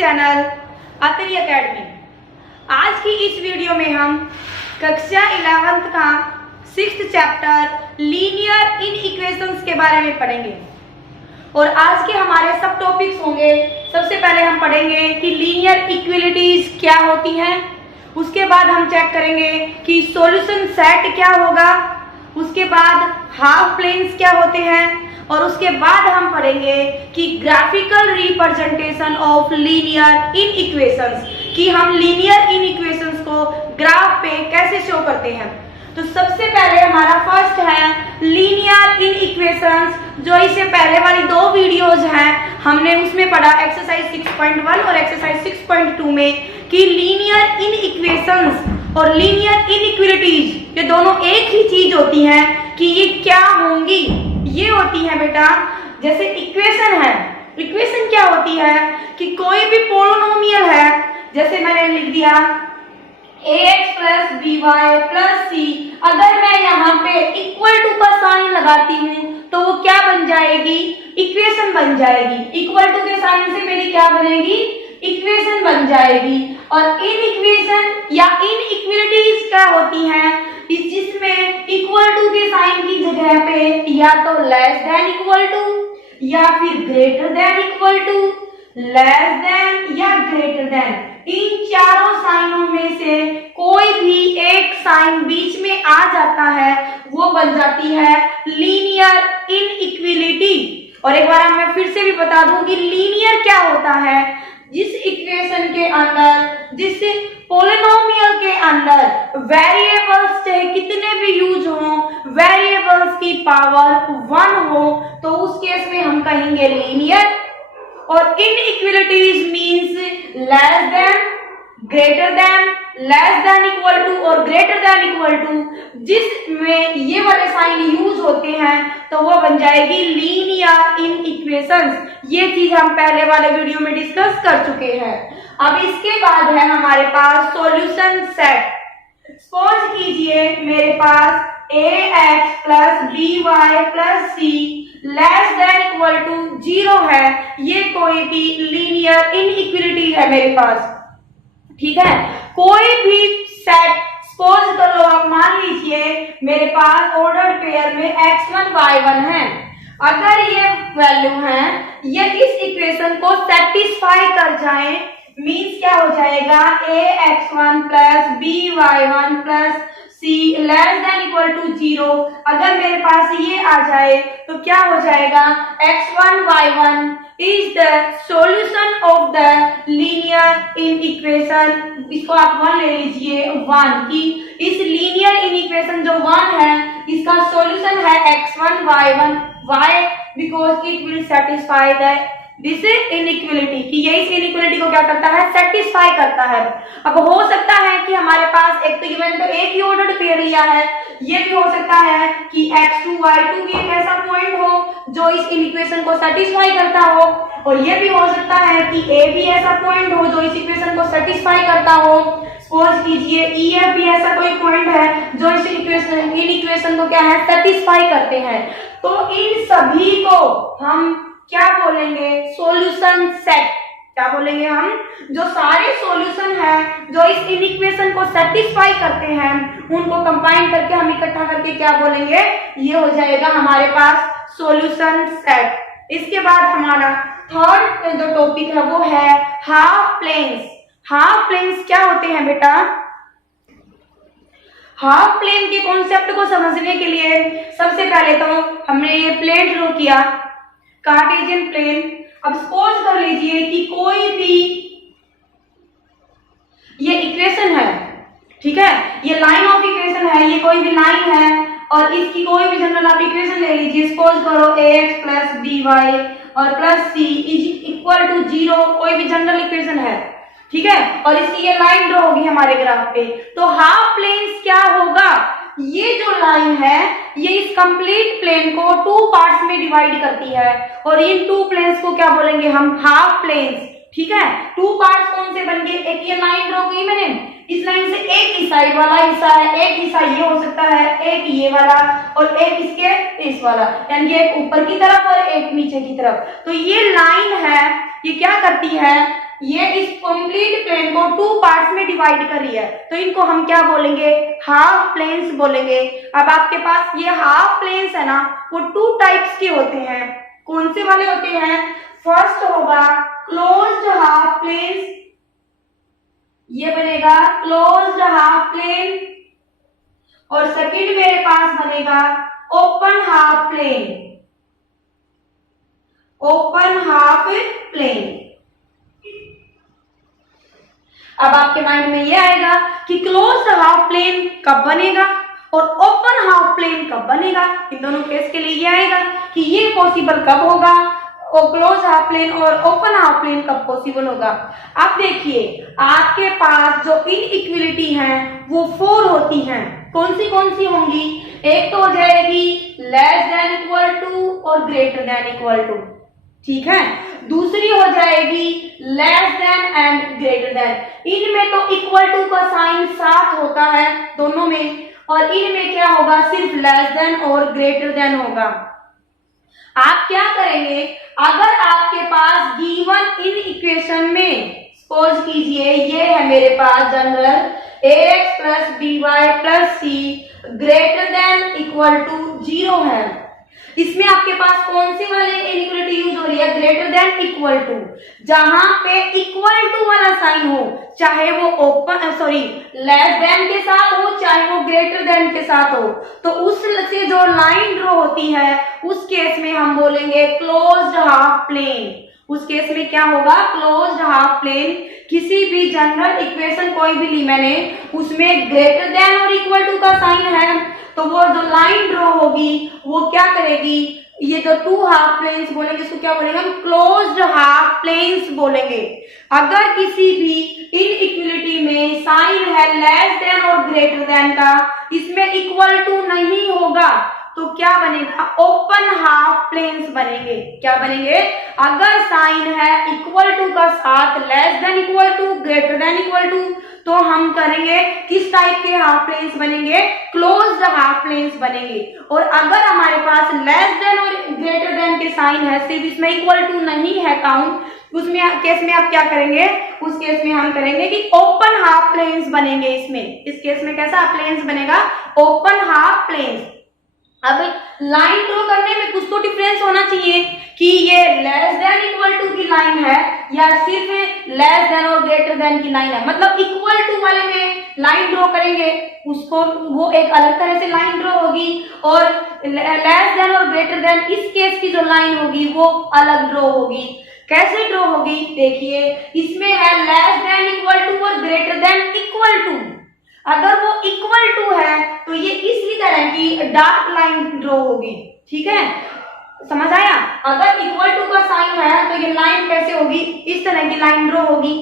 Channel Atri academy. आज की इस वीडियो में हम कक्षा 11th का 6th चैप्टर लीनियर इनइक्वेशंस के बारे में पढ़ेंगे और आज के हमारे सब टॉपिक्स होंगे। सबसे पहले हम पढ़ेंगे कि लीनियर इक्विलिटीज क्या होती हैं, उसके बाद हम चेक करेंगे कि सॉल्यूशन सेट क्या होगा, उसके बाद हाफ प्लेन्स क्या होते हैं और उसके बाद हम पढ़ेंगे कि ग्राफिकल रिप्रेजेंटेशन ऑफ लीनियर इनइक्वेशंस, कि हम लीनियर इनइक्वेशंस को ग्राफ पे कैसे शो करते हैं। तो सबसे पहले हमारा फर्स्ट है लीनियर इनइक्वेशंस, जो इससे पहले वाली दो वीडियोज हैं हमने उसमें पढ़ा एक्सरसाइज 6.1 और एक्सरसाइज 6.2 में कि लीनियर इनइक्वेशंस और लीनियर इनइक्विलिटीज ये दोनों एक ही चीज होती हैं। कि ये क्या होंगी, ये होती है बेटा, जैसे इक्वेशन है, इक्वेशन क्या होती है कि कोई भी पोलिनोमियल है, जैसे मैंने लिख दिया ax plus by plus c, अगर मैं यहाँ पे इक्वल टू का साइन लगाती हूँ तो वो क्या बन जाएगी, इक्वेशन बन जाएगी। इक्वल टू के साइन से मेरी क्या बनेगी, इक्वेशन बन जाएगी। और इन इक्वेशन या इन इक्विलिटीज क्या होती हैं, जिसमें इक्वल टू के साइन की जगह पे या तो लेस देन इक्वल टू या फिर greater than equal to, less than या ग्रेटर देन, इन चारों साइनों में से कोई भी एक साइन बीच में आ जाता है, वो बन जाती है लीनियर इनइक्विलिटी। और एक बार मैं फिर से भी बता दूं कि लीनियर क्या होता है, जिस इक्वेशन के अंदर, जिस पोलिनोमियल के अंदर वेरिएबल्स चाहे कितने भी यूज हो, वेरिएबल्स की पावर 1 हो, तो उस केस में हम कहेंगे लीनियर। और inequalities means less than, greater than, less than equal to और ग्रेटर देन इक्वल टू, जिसमें ये वाले साइन यूज होते हैं तो वो बन जाएगी लीनियर इनइक्वेशंस। ये चीज हम पहले वाले वीडियो में डिस्कस कर चुके हैं। अब इसके बाद है हमारे पास सॉल्यूशन सेट। सपोज कीजिए मेरे पास ax plus by plus c less than equal to 0 है, ये कोई भी लीनियर इनइक्विलिटी है मेरे पास, ठीक है। कोई भी सेट, सपोज कर लो आप, मान लीजिए मेरे पास ऑर्डर्ड पेयर में x1 y1 है, अगर ये वैल्यू है ये इस इक्वेशन को सेटिस्फाई कर जाए, मींस क्या हो जाएगा, ax1 plus by1 plus c less than equal to 0, अगर मेरे पास ये आ जाए तो क्या हो जाएगा, x1 y1 is the solution of the linear inequation। इसको आप 1 ले लीजिए, 1 की इस लीनियर इनइक्वेशन जो 1 है इसका सॉल्यूशन है x1 y1, why, because it will satisfy the this inequality, कि ये इस इनइक्विलिटी को क्या करता है, सेटिस्फाई करता है। अब हो सकता है कि हमारे पास एक तो ये मैंने तो एक ही ऑर्डर्ड पेयर लिया है, ये भी हो सकता है कि x2 y2 भी एक ऐसा पॉइंट हो जो इस इनइक्वेशन को सेटिस्फाई करता हो, और ये भी हो सकता है कि a भी ऐसा पॉइंट हो जो इस इक्वेशन को सेटिस्फाई करता हो। सपोज कीजिए EF भी ऐसा कोई पॉइंट है जो इस इनइक्वेशन को क्या है, सेटिस्फाई करते हैं। तो इन सभी को हम क्या बोलेंगे, सॉल्यूशन सेट। क्या बोलेंगे हम, जो सारे सॉल्यूशन है जो इस इनइक्वेशन को सेटिस्फाई करते हैं उनको कंबाइन करके हम इकट्ठा करके क्या बोलेंगे, ये हो जाएगा हमारे पास सॉल्यूशन सेट। इसके बाद हमारा थर्ड जो टॉपिक है वो है हाफ प्लेन्स। हाफ प्लेन्स क्या होते हैं बेटा, हाफ प्लेन के कॉन्सेप्ट को समझने के लिए सबसे पहले तो हमने ये प्लेन ड्रॉ किया, कार्टेशियन प्लेन। अब सपोज कर लीजिए कि कोई भी ये इक्वेशन है, ठीक है, ये लाइन ऑफ इक्वेशन है, ये कोई भी लाइन है और इसकी कोई भी जनरल आप इक्वेशन ले लीजिए। सपोज करो ax प्लस by और plus c is equal to 0, कोई भी जनरल इक्वेशन है, ठीक है, और इसकी ये लाइन ड्रॉ होगी हमारे ग्राफ पे। तो हाफ प्लेन्स क्या होगा, ये जो लाइन है ये इस कंप्लीट प्लेन को 2 पार्ट्स में डिवाइड करती है और इन 2 प्लेन्स को क्या बोलेंगे हम, हाफ प्लेन्स, ठीक है। 2 पार्ट्स कौन से बन गए, एक ये लाइन ड्रॉ की मैंने, इस लाइन से एक ही साइड वाला हिस्सा है, एक हिस्सा ये हो सकता है, एक ये वाला और एक इसके इस वाला, यानी एक ऊपर की तरफ और एक नीचे की तरफ। तो ये लाइन है, ये क्या करती है, ये इस कंप्लीट प्लेन को 2 पार्ट्स में डिवाइड कर रही है, तो इनको हम क्या बोलेंगे, हाफ प्लेन्स बोलेंगे। अब आपके पास ये हाफ प्लेन्स है ना, वो 2 टाइप्स के होते हैं। कौन से वाले होते हैं? फर्स्ट होगा क्लोज्ड हाफ प्लेन्स, ये बनेगा क्लोज्ड हाफ प्लेन, और सेकंड मेरे पास बनेगा open half plane, open half plane. अब आपके माइंड में ये आएगा कि क्लोज्ड हाफ प्लेन कब बनेगा और ओपन हाफ प्लेन कब बनेगा। इन दोनों केस के लिए ये आएगा कि ये पॉसिबल कब होगा, और क्लोज हाफ प्लेन और ओपन हाफ प्लेन कब पॉसिबल होगा। अब देखिए आपके पास जो इनइक्वलिटी है वो 4 होती हैं। कौन सी होंगी? एक तो हो जाएगी लेस देन इक्वल टू और ग्रेटर देन इक्वल टू, ठीक है। दूसरी हो जाएगी less than and greater than. इनमें तो इक्वल टू का साइन साथ होता है दोनों में, और इनमें क्या होगा, सिर्फ लेस देन और ग्रेटर देन होगा। आप क्या करेंगे, अगर आपके पास गिवन इन इक्वेशन में सपोज कीजिए ये है मेरे पास general ax plus by plus c greater than equal to 0 है, इसमें आपके पास कौन सी वाली इनइक्वालिटी यूज हो रही है, ग्रेटर देन इक्वल टू। जहां पे इक्वल टू वाला साइन हो, चाहे वो लेस देन के साथ हो, चाहे वो ग्रेटर देन के साथ हो, तो उससे जो लाइन ड्रॉ होती है उस केस में हम बोलेंगे क्लोज्ड हाफ प्लेन। उस केस में क्या होगा, क्लोज्ड हाफ प्लेन। किसी भी जनरल इक्वेशन कोई भी ली मैंने, उसमें ग्रेटर देन और इक्वल टू का साइन है, तो वो जो लाइन ड्रॉ होगी वो क्या करेगी, ये जो 2 हाफ प्लेन्स बोलेंगे इसको क्या बोलेंगे हम, क्लोज्ड हाफ प्लेन्स बोलेंगे। अगर किसी भी इनइक्वलिटी में साइन है लेस देन और ग्रेटर देन का, इसमें इक्वल टू नहीं होगा, तो क्या बनेगा, ओपन हाफ प्लेन्स बनेंगे। क्या बनेंगे, अगर साइन है इक्वल टू का साथ less than equal to, greater than equal to, तो हम करेंगे किस टाइप के हाफ प्लेन्स बनेंगे, क्लोज्ड हाफ प्लेन्स बनेंगे। और अगर हमारे पास लेस देन और ग्रेटर देन के साइन है, सिर्फ इसमें इक्वल टू नहीं है काउंट, उसमें केस में आप क्या करेंगे, उस केस में हम करेंगे कि ओपन हाफ प्लेन्स बनेंगे। इसमें इस केस में कैसा प्लेन्स बनेगा, ओपन हाफ प्लेन्स। अब लाइन ड्रॉ करने में कुछ तो डिफरेंस होना चाहिए कि ये लेस देन इक्वल टू की लाइन है या सिर्फ लेस देन और ग्रेटर देन की लाइन है। मतलब इक्वल टू वाले में लाइन ड्रॉ करेंगे उसको, वो एक अलग तरह से लाइन ड्रॉ होगी, और लेस देन और ग्रेटर देन इस केस की जो लाइन होगी वो अलग ड्रॉ होगी। कैसे ड्रॉ होगी, देखिए इसमें है लेस देन इक्वल टू और ग्रेटर देन इक्वल टू। अगर वो इक्वल टू है तो ये इसी तरह की डार्क लाइन ड्रॉ होगी, ठीक है, समझ आया। अगर इक्वल टू का साइन है तो ये लाइन कैसे होगी, इस तरह की लाइन ड्रॉ होगी।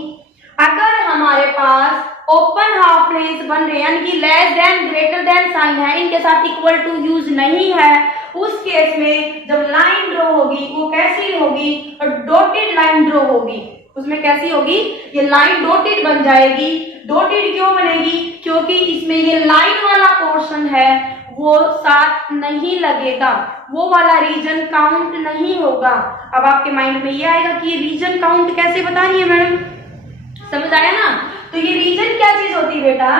अगर हमारे पास ओपन हाफ प्लेन्स बन रहे हैं, यानी कि less than greater than sign है, इनके साथ इक्वल टू यूज नहीं है, उस केस में जब लाइन ड्रॉ होगी वो कैसी होगी, डॉटेड लाइन ड्रॉ होगी। उसमें कैसी होगी, ये लाइन डॉटेड बन जाएगी। डॉटेड क्यों बनेगी, क्योंकि इसमें ये लाइन वाला पोर्शन है वो साथ नहीं लगेगा, वो वाला रीजन काउंट नहीं होगा। अब आपके माइंड में ये आएगा कि ये रीजन काउंट कैसे बतानी है मैडम, समझ आया ना। तो ये रीजन क्या चीज होती है बेटा,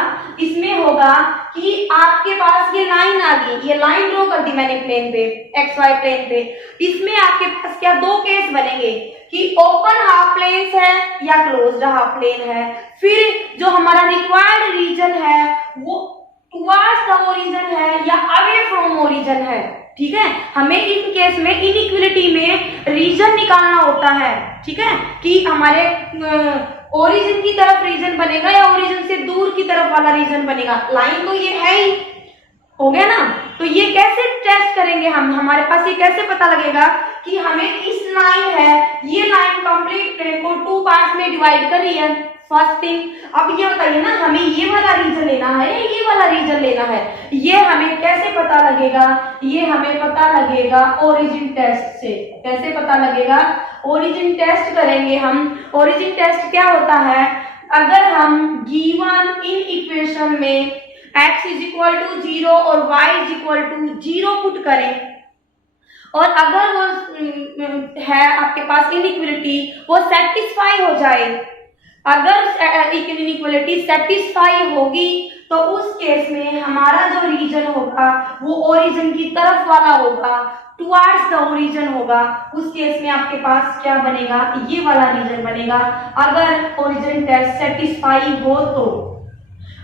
इसमें होगा कि आपके पास ये लाइन आ गई, ये लाइन ड्रॉ कर दी मैंने प्लेन पे, एक्स वाई प्लेन पे। इसमें आपके पास क्या 2 केस बनेंगे कि ओपन हाफ प्लेन्स है या क्लोज्ड हाफ प्लेन है। फिर जो हमारा रिक्वायर्ड रीजन है वो टुवर्ड्स द ओरिजिन है या अवे फ्रॉम ओरिजिन है, ठीक है। हमें इन केस में इनइक्वलिटी में रीजन निकालना होता है, ठीक है, कि हमारे ओरिजिन की तरफ रीजन बनेगा या ओरिजिन से दूर की तरफ वाला रीजन बनेगा। लाइन तो ये है ही, हो गया ना। तो ये कैसे टेस्ट करेंगे हम, हमारे पास ये कैसे पता लगेगा कि हमें इस लाइन है, ये लाइन कंप्लीट प्लेन को 2 पार्ट्स में डिवाइड कर रही है, फर्स्ट थिंग। अब ये बताइए ना, हमें ये वाला रीजन लेना है या ये वाला रीजन लेना है, ये हमें कैसे पता लगेगा, ये हमें पता लगेगा ओरिजिन टेस्ट से। कैसे पता लगेगा, ओरिजिन टेस्ट करेंगे हम। ओरिजिन टेस्ट क्या होता है, अगर हम गिवन इन इक्वेशन में x इज इक्वल टू 0 और y is equal to 0 put करें, और अगर वो है आपके पास इनइक्वलिटी वो सेटिस्फाई हो जाए, अगर इनइक्वालिटी सेटिस्फाई होगी तो उस केस में हमारा जो रीजन होगा वो ओरिजिन की तरफ वाला होगा, टुवर्ड्स द ओरिजिन होगा। उस केस में आपके पास क्या बनेगा, ये वाला रीजन बनेगा। अगर ओरिजिन टेस्ट सेटिस्फाई हो तो,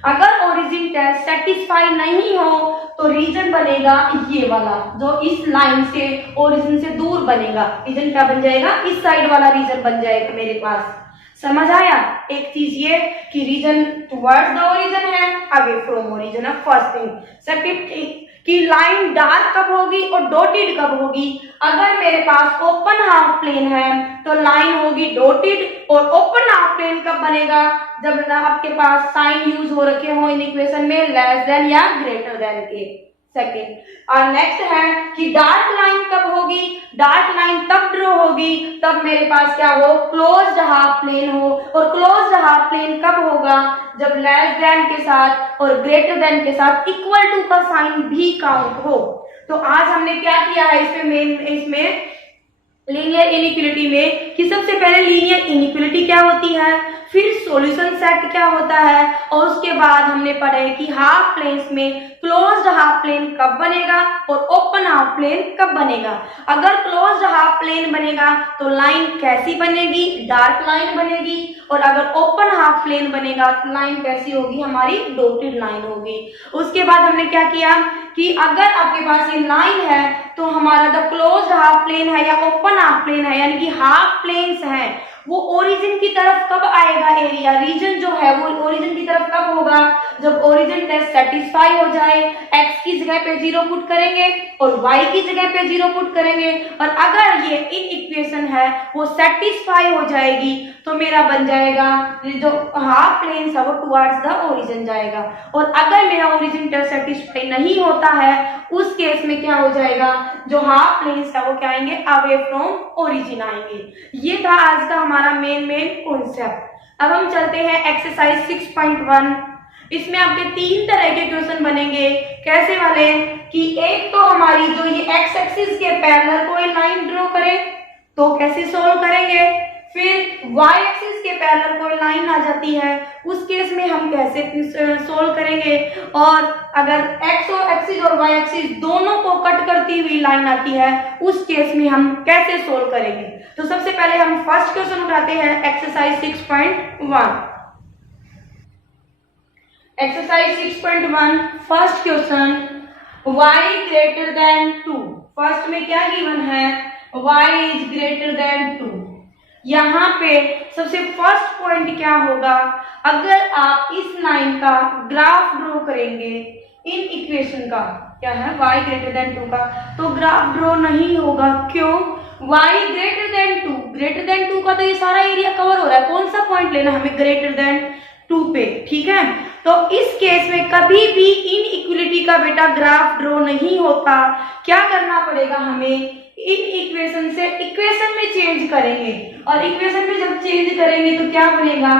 अगर ओरिजिन टेस्ट सेटिस्फाई नहीं हो तो रीजन बनेगा ये वाला, जो इस लाइन से ओरिजिन से दूर बनेगा। रीजन क्या बन जाएगा, इस साइड वाला रीजन बन जाएगा मेरे पास। समझ आया? एक चीज ये कि रीजन टुवर्ड्स द ओरिजिन है, अवे फ्रॉम ओरिजिन है फर्स्ट थिंग। सेकंड कि लाइन डार्क कब होगी और डॉटेड कब होगी। अगर मेरे पास ओपन हाफ प्लेन है तो लाइन होगी डॉटेड, और ओपन हाफ प्लेन कब बनेगा, जब आपके पास साइन यूज हो रखे हो इन इक्वेशन में लेस देन या ग्रेटर देन के। सेकेंड और नेक्स्ट है कि डार्क लाइन कब होगी, डार्क लाइन तब ड्रॉ होगी तब मेरे पास क्या हो, क्लोज्ड हाफ प्लेन हो। और क्लोज्ड हाफ प्लेन कब होगा, जब लेस देन के साथ और ग्रेटर देन के साथ इक्वल टू का साइन भी काउंट हो। तो आज हमने क्या किया है इसमें लीनियर इनइक्वालिटी में कि सबसे पहले लीनियर इनइक्वालिटी क्या होती है, फिर सॉल्यूशन सेट क्या होता है, और उसके बाद हमने पढ़ा है कि हाफ प्लेन्स में क्लोज्ड हाफ प्लेन कब बनेगा और ओपन हाफ प्लेन कब बनेगा। अगर क्लोज्ड हाफ प्लेन बनेगा तो लाइन कैसी बनेगी, डार्क लाइन बनेगी, और अगर ओपन हाफ प्लेन बनेगा तो लाइन कैसी होगी, हमारी डॉटेड लाइन होगी। उसके बाद हमने क्या किया कि अगर आपके पास ये लाइन है तो हमारा जो क्लोज्ड हाफ प्लेन है या ओपन हाफ प्लेन है, यानी कि हाफ प्लेन्स हैं, वो ओरिजिन की तरफ कब आएगा, एरिया रीजन जो है वो ओरिजिन की तरफ कब होगा, जब ओरिजिन टेस्ट सेटिस्फाई हो जाए। x की जगह पे 0 पुट करेंगे और y की जगह पे 0 पुट करेंगे, और अगर ये इन इक्वेशन है वो सेटिस्फाई हो जाएगी तो मेरा बन जाएगा जो हाफ प्लेन है वो टुवर्ड्स द ओरिजिन जाएगा। और अगर मेरा ओरिजिन टेस्ट सेटिस्फाई नहीं होता है उस केस में क्या हो जाएगा, जो हाफ प्लेन्स है वो क्या आएंगे, अवे फ्रॉम ओरिजिन आएंगे। ये था आज का हमारा मेन कॉन्सेप्ट। अब हम चलते हैं एक्सरसाइज 6.1। इसमें आपके 3 तरह के क्वेश्चन बनेंगे। कैसे वाले कि एक तो हमारी जो ये एक्स एक्सिस के पैरेलल कोई लाइन ड्रॉ करे तो कैसे सोल्व करेंगे, फिर वाई एक्सिस के पैरेलल कोई लाइन आ जाती है उस केस में हम कैसे सोल्व करेंगे, और अगर एक्स और एक्सिस और वाई एक्सिस दोनों को कट करती हुई लाइन आती है उस केस में हम कैसे सोल्व करेंगे। तो सबसे पहले हम फर्स्ट क्वेश्चन उठाते हैं exercise 6.1। Exercise 6.1 first question, y greater than 2। First में क्या गिवन है, y इज ग्रेटर देन 2। यहाँ पे सबसे फर्स्ट पॉइंट क्या होगा, अगर आप इस लाइन का ग्राफ ड्रॉ करेंगे इन इक्वेशन का, क्या है y ग्रेटर देन 2 का, तो ग्राफ ड्रॉ नहीं होगा। क्यों, y greater than 2, greater than 2 का तो ये सारा एरिया कवर हो रहा है, कौन सा पॉइंट लेना हमें, ग्रेटर देन 2 पे, ठीक है। तो इस केस में कभी भी इन इक्वलिटी का बेटा ग्राफ ड्रॉ नहीं होता। क्या करना पड़ेगा हमें, इन इक्वेशन से इक्वेशन में चेंज करेंगे, और इक्वेशन में जब चेंज करेंगे तो क्या बनेगा,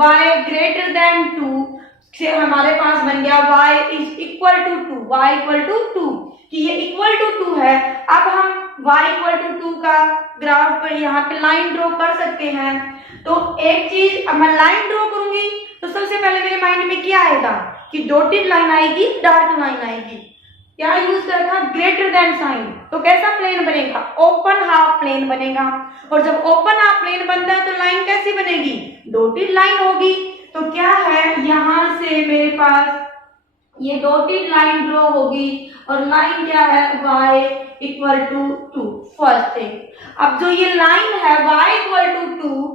y ग्रेटर देन 2 से हमारे पास बन गया y is equal to 2, y equal to 2, कि ये इक्वल टू 2 है। अब हम y इक्वल टू 2 का ग्राफ यहाँ पे लाइन ड्रॉ कर सकते हैं। तो एक चीज, अब मैं लाइन ड्रॉ करूंगी तो सबसे पहले मेरे माइंड में क्या आएगा कि डॉटेड लाइन आएगी, डार्क लाइन आएगी, क्या यूज कर रखा, ग्रेटर देन साइन। तो कैसा प्लेन बनेगा, ओपन हाफ प्लेन बनेगा, और जब ओपन हाफ प्लेन बनता है तो लाइन कैसी बनेगी, डॉटेड लाइन होगी। तो क्या है, यहां से मेरे पास ये डॉटेड लाइन ड्रॉ होगी, और लाइन क्या है, y equal to 2 first thing. अब जो ये लाइन है y इक्वल टू 2,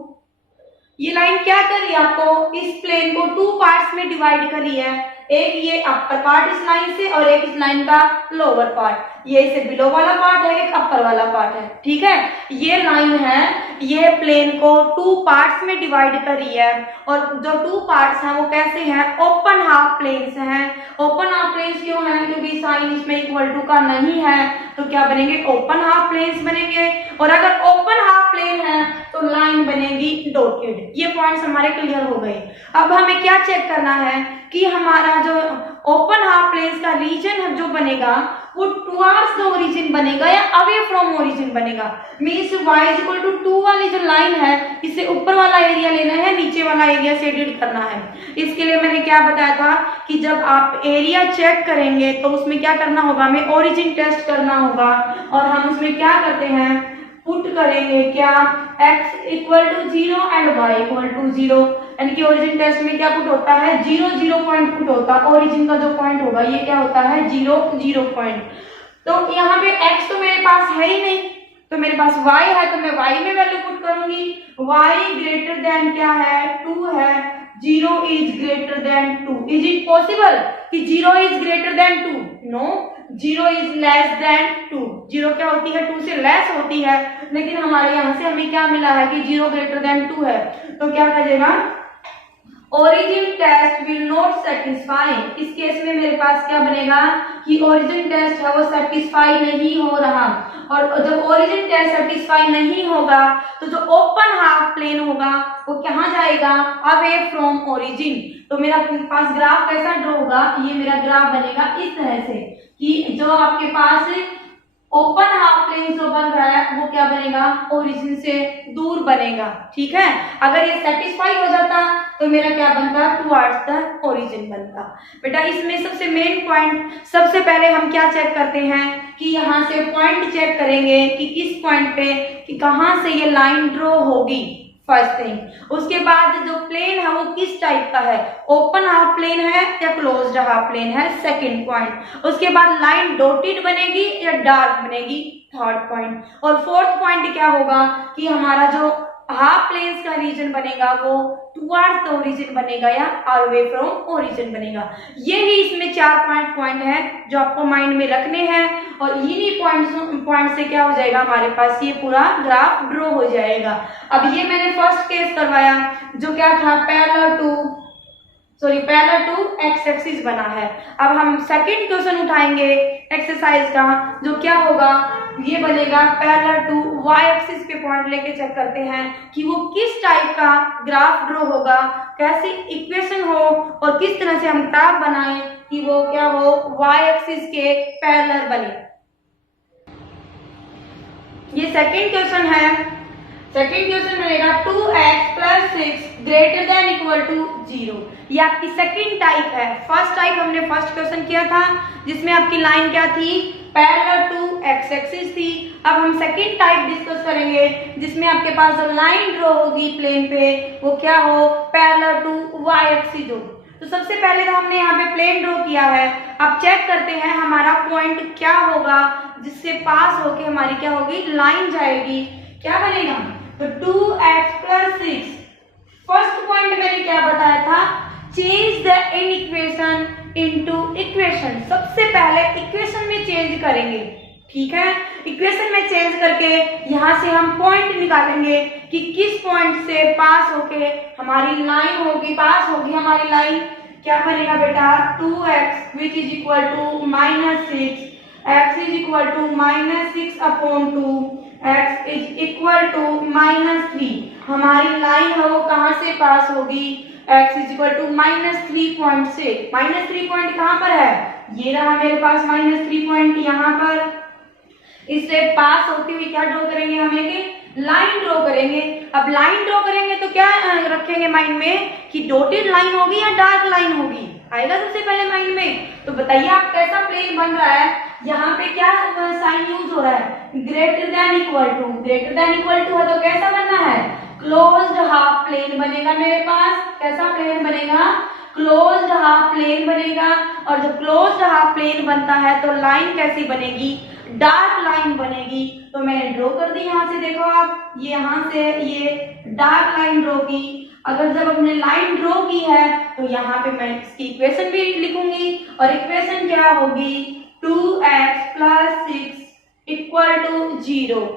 ये लाइन क्या कर रही है, आपको इस प्लेन को 2 पार्ट्स में डिवाइड कर रही है। एक ये अपर पार्ट इस लाइन से और एक इस लाइन का लोअर पार्ट, ये इसे बिलो वाला पार्ट है, एक अपर वाला पार्ट है, ठीक है। ये लाइन है, ये प्लेन को 2 पार्ट्स में डिवाइड कर रही है, और जो 2 पार्ट्स हैं वो कैसे हैं, ओपन हाफ प्लेन्स हैं। ओपन हाफ प्लेन्स क्यों हैं, क्योंकि साइन इसमें इक्वल टू का नहीं है, तो क्या बनेंगे, ओपन हाफ प्लेन्स बनेंगे। और अगर ओपन हाफ प्लेन है तो लाइन बनेगी डॉटेड। ये पॉइंट्स हमारे क्लियर हो गए। अब हमें क्या चेक करना है कि हमारा जो ओपन हाफ प्लेन्स का रीजन जो बनेगा वो टुवर्ड्स द ओरिजिन बनेगा या अवे फ्रॉम ओरिजिन बनेगा। मीन्स y इक्वल टू 2 वाली जो लाइन है, इससे ऊपर वाला एरिया लेना है, नीचे वाला वाला एरिया शेडेड करना है। इसके लिए मैंने क्या बताया था कि जब आप एरिया चेक करेंगे तो उसमें क्या करना होगा, हमें ओरिजिन टेस्ट करना होगा। और हम उसमें क्या करते हैं, पुट करेंगे क्या, x equal to 0 and y equal to 0, यानी कि ओरिजिन टेस्ट में क्या पुट होता है, 0 0 पॉइंट पुट होता है। ओरिजिन का जो पॉइंट होगा ये क्या होता है, 0 0 पॉइंट। तो यहाँ पे x तो मेरे पास है ही नहीं, तो मेरे पास y है तो मैं y में वैल्यू पुट करूंगी। y ग्रेटर देन क्या है, 2 है, 0 is greater than 2। Is it possible कि 0 is greater than 2? No, 0 is less than 2। 0 क्या होती है, 2 से लेस होती है, लेकिन हमारे यहाँ से हमें क्या मिला है कि 0 ग्रेटर देन 2 है। तो क्या करेगा, origin test will not satisfy. इस केस में मेरे पास क्या बनेगा कि ओरिजिन टेस्ट है वो सेटिस्फाई नहीं हो रहा, और जब ओरिजिन टेस्ट सेटिस्फाई नहीं होगा तो जो ओपन हाफ प्लेन होगा वो कहाँ जाएगा, अवे फ्रॉम ओरिजिन। तो मेरा पास ग्राफ कैसा ड्रॉ होगा, ये मेरा ग्राफ बनेगा इस तरह से कि जो आपके पास ओपन हाफ प्लेन जो बन रहा है वो क्या बनेगा, ओरिजिन से दूर बनेगा। ठीक है, अगर ये सेटिस्फाई हो जाता तो मेरा क्या बनता, टुवर्ड्स द ओरिजिन बनता। बेटा इसमें सबसे मेन पॉइंट, सबसे पहले हम क्या चेक करते हैं कि यहाँ से पॉइंट चेक करेंगे कि किस पॉइंट पे, कि कहाँ से ये लाइन ड्रॉ होगी, फर्स्ट थिंग। उसके बाद जो प्लेन है वो किस टाइप का है, ओपन हाफ प्लेन है या क्लोज्ड हाफ प्लेन है, सेकंड पॉइंट। उसके बाद लाइन डॉटेड बनेगी या डार्क बनेगी, थर्ड पॉइंट। और फोर्थ पॉइंट क्या होगा कि हमारा जो हाफ प्लेन्स का रीजन बनेगा वो टुवर्ड्स द ओरिजिन बनेगा या अवे फ्रॉम ओरिजिन बनेगा। ये ही इसमें 4 पॉइंट है जो आपको माइंड में रखने हैं, और इन्हीं पॉइंट से क्या हो जाएगा, हमारे पास ये पूरा ग्राफ ड्रॉ हो जाएगा। अब ये मैंने फर्स्ट केस करवाया जो क्या था, पैरेलल टू एक्स एक्सिस बना है। अब हम सेकंड क्वेश्चन उठाएंगे एक्सरसाइज का, जो क्या होगा, ये बनेगा पैरेलल टू वाई एक्सिस पे पॉइंट लेके चेक करते हैं कि वो किस टाइप का ग्राफ ड्रॉ होगा, कैसी इक्वेशन हो और किस तरह से हम ग्राफ बनाएं कि वो क्या हो, वाई एक्सिस के पैरेलल बने। ये सेकंड क्वेश्चन है। सेकंड क्वेश्चन बनेगा 2x + 6 greater than equal to 0। ये आपकी सेकंड टाइप है। फर्स्ट टाइप हमने फर्स्ट क्वेश्चन किया था जिसमें आपकी लाइन क्या थी, पैरेलल टू एक्स एक्सिस थी। अब हम सेकंड टाइप डिस्कस करेंगे जिसमें आपके पास जो लाइन ड्रॉ होगी प्लेन पे वो क्या हो, पैरेलल टू वाई एक्सिस हो। तो सबसे पहले तो हमने यहाँ पे प्लेन ड्रॉ किया है। अब चेक करते हैं हमारा पॉइंट क्या होगा जिससे पास होके हमारी क्या होगी, लाइन जाएगी, क्या बनेगा, तो 2x + 6। फर्स्ट पॉइंट मैंने क्या बताया था, change the equation into equation. सबसे पहले इक्वेशन में चेंज करेंगे, ठीक है। इक्वेशन में चेंज करके यहाँ से हम पॉइंट निकालेंगे कि किस पॉइंट से पास होके हमारी लाइन होगी, पास होगी हमारी लाइन। क्या बनेगा बेटा, 2x which is equal to -6, x is equal to -6/2, x is equal to -3। हमारी लाइन है वो कहाँ से पास होगी, x इज इक्वल टू -3 से। -3 पॉइंट कहाँ पर है, ये रहा मेरे पास -3 पॉइंट यहाँ पर। इससे पास होती हुई क्या ड्रॉ करेंगे, हमें कि लाइन ड्रॉ करेंगे। अब लाइन ड्रॉ करेंगे तो क्या रखेंगे माइंड में कि डॉटेड लाइन होगी या डार्क लाइन होगी, आएगा सबसे पहले माइंड में। तो बताइए आप कैसा प्लेन बन रहा है, यहाँ पे क्या साइन यूज हो रहा है, greater than equal to. Greater than equal to है तो कैसा बनना है, क्लोज्ड हाफ प्लेन बनेगा मेरे पास। कैसा प्लेन बनेगा, क्लोज्ड हाफ प्लेन बनेगा। और जब क्लोज्ड हाफ प्लेन बनता है तो लाइन कैसी बनेगी, डार्क लाइन बनेगी। तो मैंने ड्रॉ कर दी यहाँ से, देखो आप, ये यहाँ से ये डार्क लाइन ड्रॉ की। अगर जब हमने लाइन ड्रॉ की है तो यहाँ पे मैं इसकी इक्वेशन भी लिखूंगी, और इक्वेशन क्या होगी, 2x + 6 इक्वल टू 0।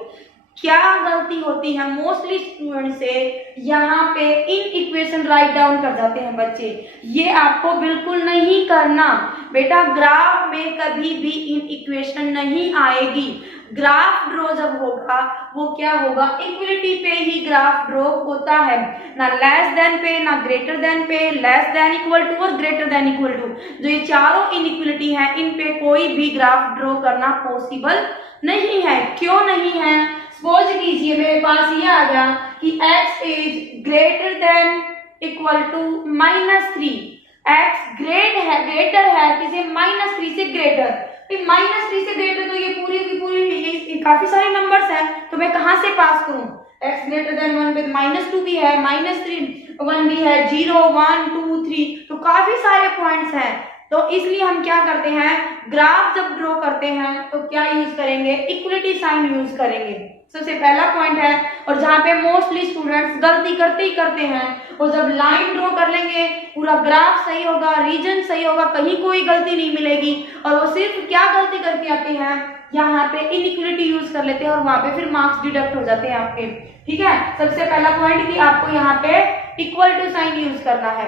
क्या गलती होती है मोस्टली स्टूडेंट से, यहाँ पे इन इक्वेशन राइट डाउन कर जाते हैं बच्चे। ये आपको बिल्कुल नहीं करना बेटा, ग्राफ में कभी भी इन इक्वेशन नहीं आएगी। ग्राफ ड्रॉ जब होगा वो क्या होगा, इक्वलिटी पे ही ग्राफ ड्रॉ होता है, ना लेस देन पे, ना ग्रेटर देन पे, लेस देन इक्वल टू और ग्रेटर देन इक्वल टू। जो ये चारों इनइक्वलिटी है इन पे कोई भी ग्राफ ड्रॉ करना पॉसिबल नहीं है। क्यों नहीं है, सपोज कीजिए मेरे पास ये आ गया कि x is greater than equal to -3, x greater है किसे, -3 से ग्रेटर। -3 से ग्रेटर तो ये पूरी की पूरी ये काफी सारे नंबर्स हैं, तो मैं कहां से पास करूं, x ग्रेटर देन 1 पे -2 भी है, -3 1 भी है, 0 1 2 3, तो काफी सारे पॉइंट्स हैं। तो इसलिए हम क्या करते हैं, ग्राफ जब ड्रॉ करते हैं तो क्या यूज करेंगे, इक्वलिटी साइन यूज करेंगे। सबसे पहला पॉइंट है, और जहां पे मोस्टली स्टूडेंट्स गलती करते ही करते हैं, और जब लाइन ड्रॉ कर लेंगे पूरा ग्राफ सही होगा, रीजन सही होगा, कहीं कोई गलती नहीं मिलेगी, और वो सिर्फ क्या गलती करके आते हैं, यहाँ पे इनइक्वलिटी यूज कर लेते हैं और वहां पे फिर मार्क्स डिडक्ट हो जाते हैं आपके। ठीक है, सबसे पहला पॉइंट कि आपको यहाँ पे इक्वल टू साइन यूज करना है।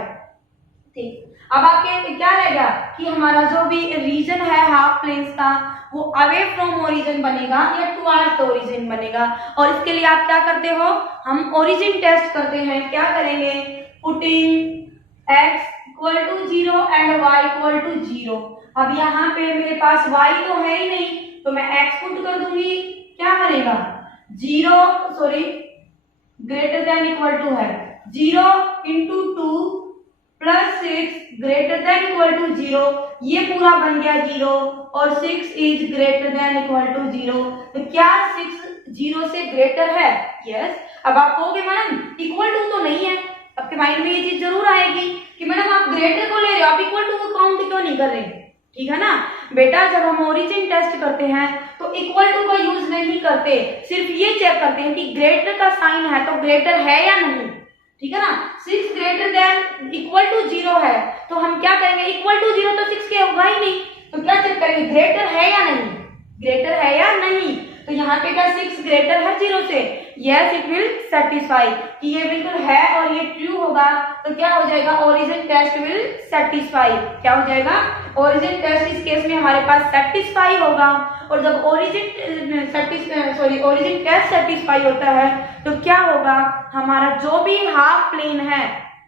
ठीक, अब आपके क्या रहेगा कि हमारा जो भी रीजन है हाफ प्लेन्स का वो अवे फ्रॉम ओरिजिन बनेगा या टुवर्ड्स द ओरिजिन बनेगा। और इसके लिए आप क्या करते हो, हम ओरिजिन टेस्ट करते हैं। क्या करेंगे, putting x equal to 0 and y equal to 0। अब यहाँ पे मेरे पास y तो है ही नहीं, तो मैं x पुट कर दूंगी, क्या बनेगा 0 sorry greater than equal to है 0 into 2 plus 6 greater than equal to 0, ये पूरा बन गया 0, और 6 is greater than equal to 0। तो क्या 6 0 से ग्रेटर है, यस। अब आप कहोगे मैडम इक्वल टू तो नहीं है, आपके माइंड में ये चीज जरूर आएगी कि मैडम आप ग्रेटर को ले रहे हो, आप इक्वल टू को काउंट क्यों नहीं कर रहे। ठीक है ना बेटा, जब हम ओरिजिन टेस्ट करते हैं तो इक्वल टू का यूज नहीं करते, सिर्फ ये चेक करते हैं कि ग्रेटर का साइन है तो ग्रेटर है या नहीं। ठीक है ना, 6 ग्रेटर देन इक्वल टू 0 है, तो हम क्या करेंगे, इक्वल टू 0 तो 6 के होगा ही नहीं, तो क्या चेक करेंगे ग्रेटर है या नहीं, ग्रेटर है या नहीं। तो यहाँ पे क्या 6 ग्रेटर है 0 से, यस इट विल सेटिस्फाई, कि ये बिल्कुल है और ये ट्रू होगा, तो क्या हो जाएगा, ओरिजिन टेस्ट विल सेटिस्फाई। क्या हो जाएगा, ओरिजिन टेस्ट इस केस में हमारे पास सेटिस्फाई होगा। और जब ओरिजिन टेस्ट सेटिस्फाई होता है तो क्या होगा, हमारा जो भी हाफ प्लेन है,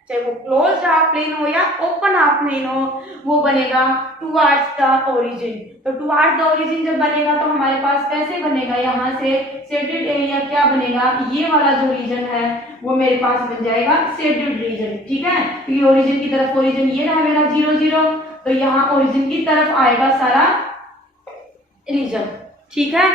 चाहे वो क्लोज्ड हाफ प्लेन हो या ओपन हाफ प्लेन हो, वो बनेगा टुवर्ड्स द ओरिजिन। तो टुवर्ड्स द ओरिजिन जब बनेगा तो हमारे पास कैसे बनेगा, यहाँ से शेडेड एरिया क्या बनेगा, ये वाला जो रीजन है वो मेरे पास बन जाएगा शेडेड रीजन। ठीक है, क्योंकि ओरिजिन की तरफ ओरिजिन ये रहा मेरा 0 0, तो यहाँ ओरिजिन की तरफ आएगा सारा रीजन। ठीक है,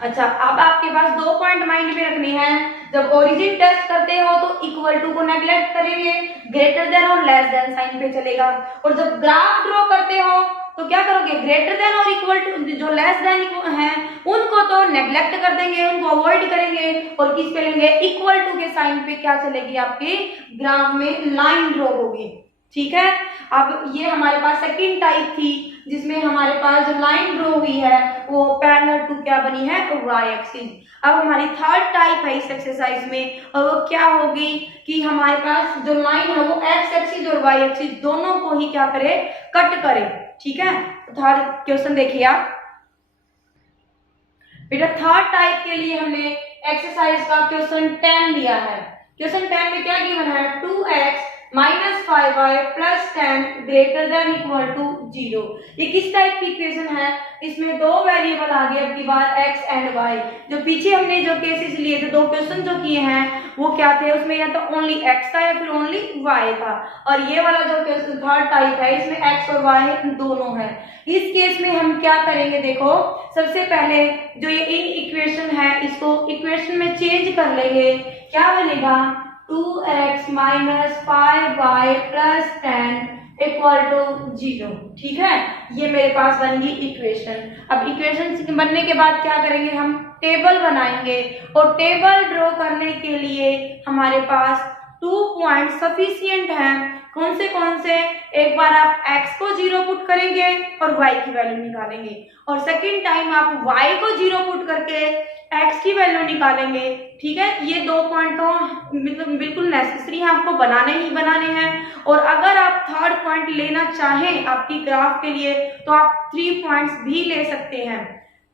अच्छा अब आपके पास 2 पॉइंट माइंड में रखने हैं। जब ओरिजिन टेस्ट करते हो तो इक्वल टू को नेग्लेक्ट करेंगे, ग्रेटर देन और लेस देन साइन पे चलेगा। और जब ग्राफ ड्रॉ करते हो तो क्या करोगे, ग्रेटर देन और इक्वल टू जो लेस देन है उनको तो नेग्लेक्ट कर देंगे, उनको अवॉइड करेंगे, और किस पे लेंगे, इक्वल टू के साइन पे क्या चलेगी, आपके ग्राफ में लाइन ड्रॉ होगी। ठीक है, अब ये हमारे पास सेकंड टाइप थी जिसमें हमारे पास जो लाइन ड्रॉ हुई है वो पैरेलल टू क्या बनी है, वाई एक्सिस। अब हमारी थर्ड टाइप है इस एक्सरसाइज में, और वो क्या होगी कि हमारे पास जो लाइन है वो एक्स एक्सिस और वाई एक्सिस दोनों को ही क्या करे, कट करे। ठीक है, थर्ड क्वेश्चन देखिए आप बेटा, थर्ड टाइप के लिए हमने एक्सरसाइज का क्वेश्चन 10 लिया है। क्वेश्चन 10 में क्या गिवन है, 2x minus 5y plus 10 greater than equal to 0। ये किस टाइप की इक्वेशन है, इसमें 2 वेरिएबल आ गए अब की बार x एंड y। जो पीछे हमने जो केसेस लिए थे, 2 क्वेश्चन जो किए हैं वो क्या थे, उसमें या तो ओनली x था या फिर ओनली y था, और ये वाला जो क्वेश्चन थर्ड टाइप है इसमें x और y दोनों है। इस केस में हम क्या करेंगे, देखो सबसे पहले जो ये इन इक्वेशन है इसको इक्वेशन में चेंज कर लेंगे। क्या बनेगा, 2x minus 5y plus 10 equal to 0। ठीक है, ये मेरे पास बन गई इक्वेशन। अब इक्वेशन बनने के बाद क्या करेंगे, हम टेबल बनाएंगे, और टेबल ड्रॉ करने के लिए हमारे पास 2 पॉइंट सफिशियंट हैं। कौन से, एक बार आप x को 0 पुट करेंगे और y की वैल्यू निकालेंगे, और सेकंड टाइम आप y को 0 पुट करके x की वैल्यू निकालेंगे। ठीक है, ये 2 पॉइंट तो मतलब बिल्कुल नेसेसरी है, आपको बनाने ही बनाने हैं। और अगर आप थर्ड पॉइंट लेना चाहें आपकी ग्राफ के लिए तो आप 3 पॉइंट्स भी ले सकते हैं।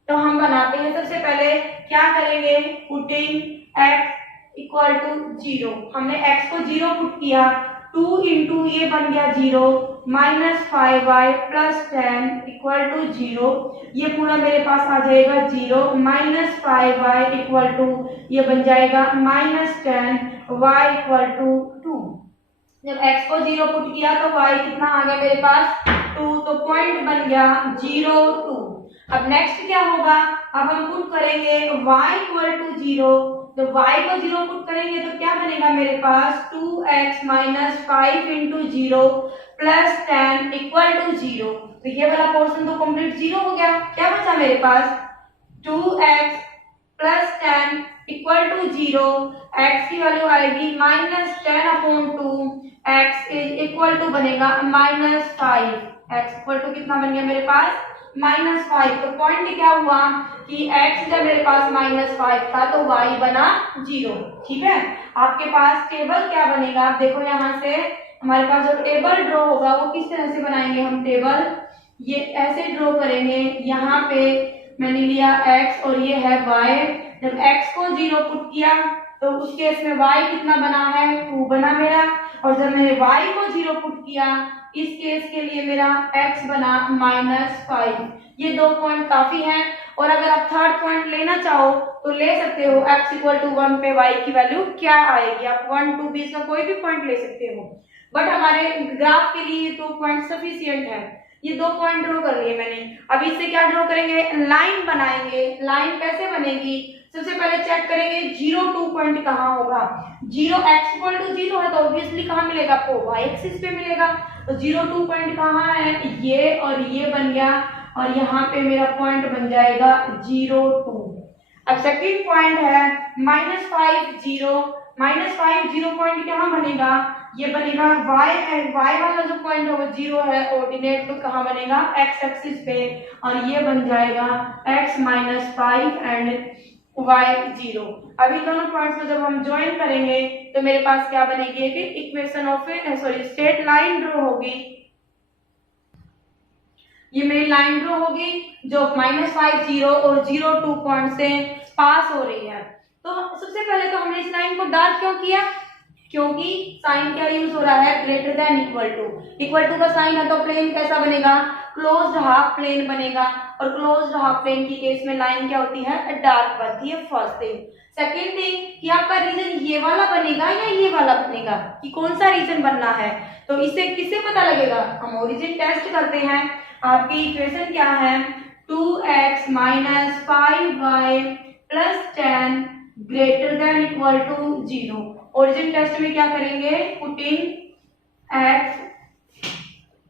तो हम बनाते हैं, सबसे पहले क्या करेंगे, पुटिंग x इक्वल टू 0। हमने x को 0 पुट किया, 2 इंटू ये बन गया 0 minus 5y plus 10 equal to 0। ये पूरा मेरे पास आ जाएगा 0 माइनस 5y इक्वल टू ये बन जाएगा माइनस 10 y इक्वल टू 2। जब x को 0 पुट किया तो y कितना आ गया मेरे पास 2, तो पॉइंट बन गया 0 2। अब नेक्स्ट क्या होगा, अब हम पुट करेंगे y इक्वल टू 0, तो y को 0 पुट करेंगे तो क्या बनेगा मेरे पास 2x minus 5 into 0 plus 10 equal to 0। तो ये वाला पोर्शन तो कंप्लीट 0 हो गया। क्या बचा मेरे पास 2x plus 10 equal to 0, x की वैल्यू आएगी minus 10/2, x is equal to बनेगा -5। x इक्वल टू कितना बन गया मेरे पास -5। तो पॉइंट क्या हुआ कि x जब मेरे पास -5 था तो y बना 0। ठीक है, आपके पास टेबल क्या बनेगा, आप देखो यहाँ से हमारे पास जो टेबल ड्रॉ होगा वो किस तरह से बनाएंगे हम टेबल, ये ऐसे ड्रॉ करेंगे। यहाँ पे मैंने लिया x और ये है y। जब x को 0 पुट किया तो उस केस में y कितना बना है 2 बना मेरा, और जब मैंने y को 0 पुट किया इस केस के लिए मेरा x बना -5। ये 2 पॉइंट काफी हैं, और अगर आप थर्ड पॉइंट लेना चाहो तो ले सकते हो। x इक्वल टू 1 पे y की वैल्यू क्या आएगी, आप 1 2 बीच का कोई भी पॉइंट ले सकते हो, बट हमारे ग्राफ के लिए 2 पॉइंट सफिशियंट है। ये 2 पॉइंट ड्रॉ कर लिए मैंने। अब इससे क्या ड्रॉ करेंगे, लाइन बनाएंगे। लाइन कैसे बनेगी, सबसे पहले चेक करेंगे 0 2 पॉइंट कहाँ होगा। 0 x इक्वल टू 0 है तो ऑब्वियसली कहाँ मिलेगा आपको y एक्सिस पे मिलेगा। तो 0 2 पॉइंट कहाँ है, ये और ये बन गया, और यहाँ पे मेरा पॉइंट बन जाएगा 0 2। अब सेकंड पॉइंट है -5 0। -5 0 पॉइंट कहाँ बनेगा, ये बनेगा y वाला जो पॉइंट है वो 0 है ऑर्डिनेट, तो कहाँ बनेगा x एक्सिस पे, और ये बन जाएगा x -5 एंड y 0। अभी दोनों पॉइंट्स को जब हम ज्वाइन करेंगे तो मेरे पास क्या बनेगी कि equation of straight line draw होगी। ये मेरी लाइन ड्रॉ होगी जो -5 0 और 0 2 पॉइंट से पास हो रही है। तो सबसे पहले तो हमने इस लाइन को डार्क क्यों किया, क्योंकि साइन क्या यूज हो रहा है greater than equal to. Equal to का साइन है तो प्लेन कैसा बनेगा, क्लोज्ड हाफ प्लेन बनेगा, और क्लोज्ड हाफ प्लेन की केस में लाइन क्या होती है डार्क बनती है। First thing. सेकेंड थिंग कि आपका रीजन ये वाला बनेगा या ये वाला बनेगा, कि कौन सा रीजन बनना है, तो इससे किससे पता लगेगा, हम ओरिजिन टेस्ट करते हैं। आपकी इक्वेशन क्या है 2x minus 5y plus 10 greater than equal to 0। Origin test में क्या करेंगे, putting x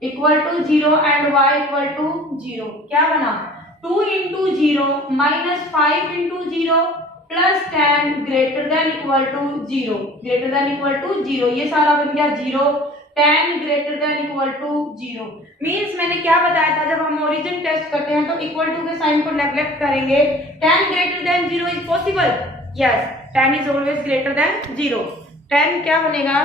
equal to 0 and y equal to 0। क्या बना 2 into 0 minus 5 into 0 plus 10 greater than equal to 0। Greater than equal to 0, ये सारा बन गया 0। 10 greater than equal to 0 means मैंने क्या बताया था, जब हम ओरिजिन टेस्ट करते हैं तो इक्वल टू के साइन को नेग्लेक्ट करेंगे। 10 greater then 0 is possible, yes 10 is always greater than 0। 10 क्या बनेगा,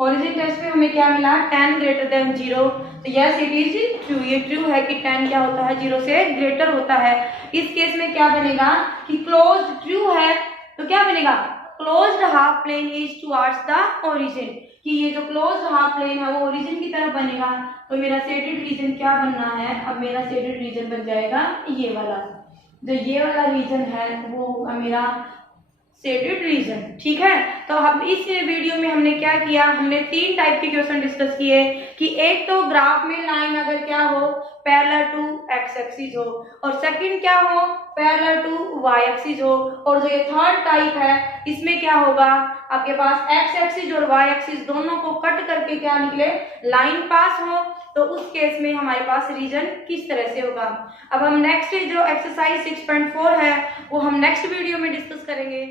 ओरिजिन टेस्ट में हमें क्या मिला 10 ग्रेटर देन 0, तो यस इट इज ट्रू। ये ट्रू है कि 10 क्या होता है 0 से ग्रेटर होता है। इस केस में क्या बनेगा कि क्लोज्ड ट्रू है, तो क्या बनेगा closed half plane is towards the origin, कि ये जो क्लोज्ड हाफ प्लेन है वो ओरिजिन की तरफ बनेगा। तो मेरा शेडेड रीजन क्या बनना है, अब मेरा शेडेड रीजन बन जाएगा ये वाला, जो ये वाला रीजन है वो मेरा शेडेड रीजन। ठीक है, तो अब इस वीडियो में हमने क्या किया, हमने 3 टाइप के क्वेश्चन डिस्कस किए कि एक तो ग्राफ में लाइन अगर क्या हो पैरेलल टू x एक्सिस हो, और सेकंड क्या हो पैरेलल टू y एक्सिस हो, और जो ये थर्ड टाइप है इसमें क्या होगा आपके पास x एक्सिस और y एक्सिस दोनों को कट करके क्या निकले लाइन पास हो, तो उस केस में हमारे पास रीजन किस तरह से होगा। अब हम नेक्स्ट जो एक्सरसाइज 6.4 है वो हम नेक्स्ट वीडियो में डिस्कस करेंगे।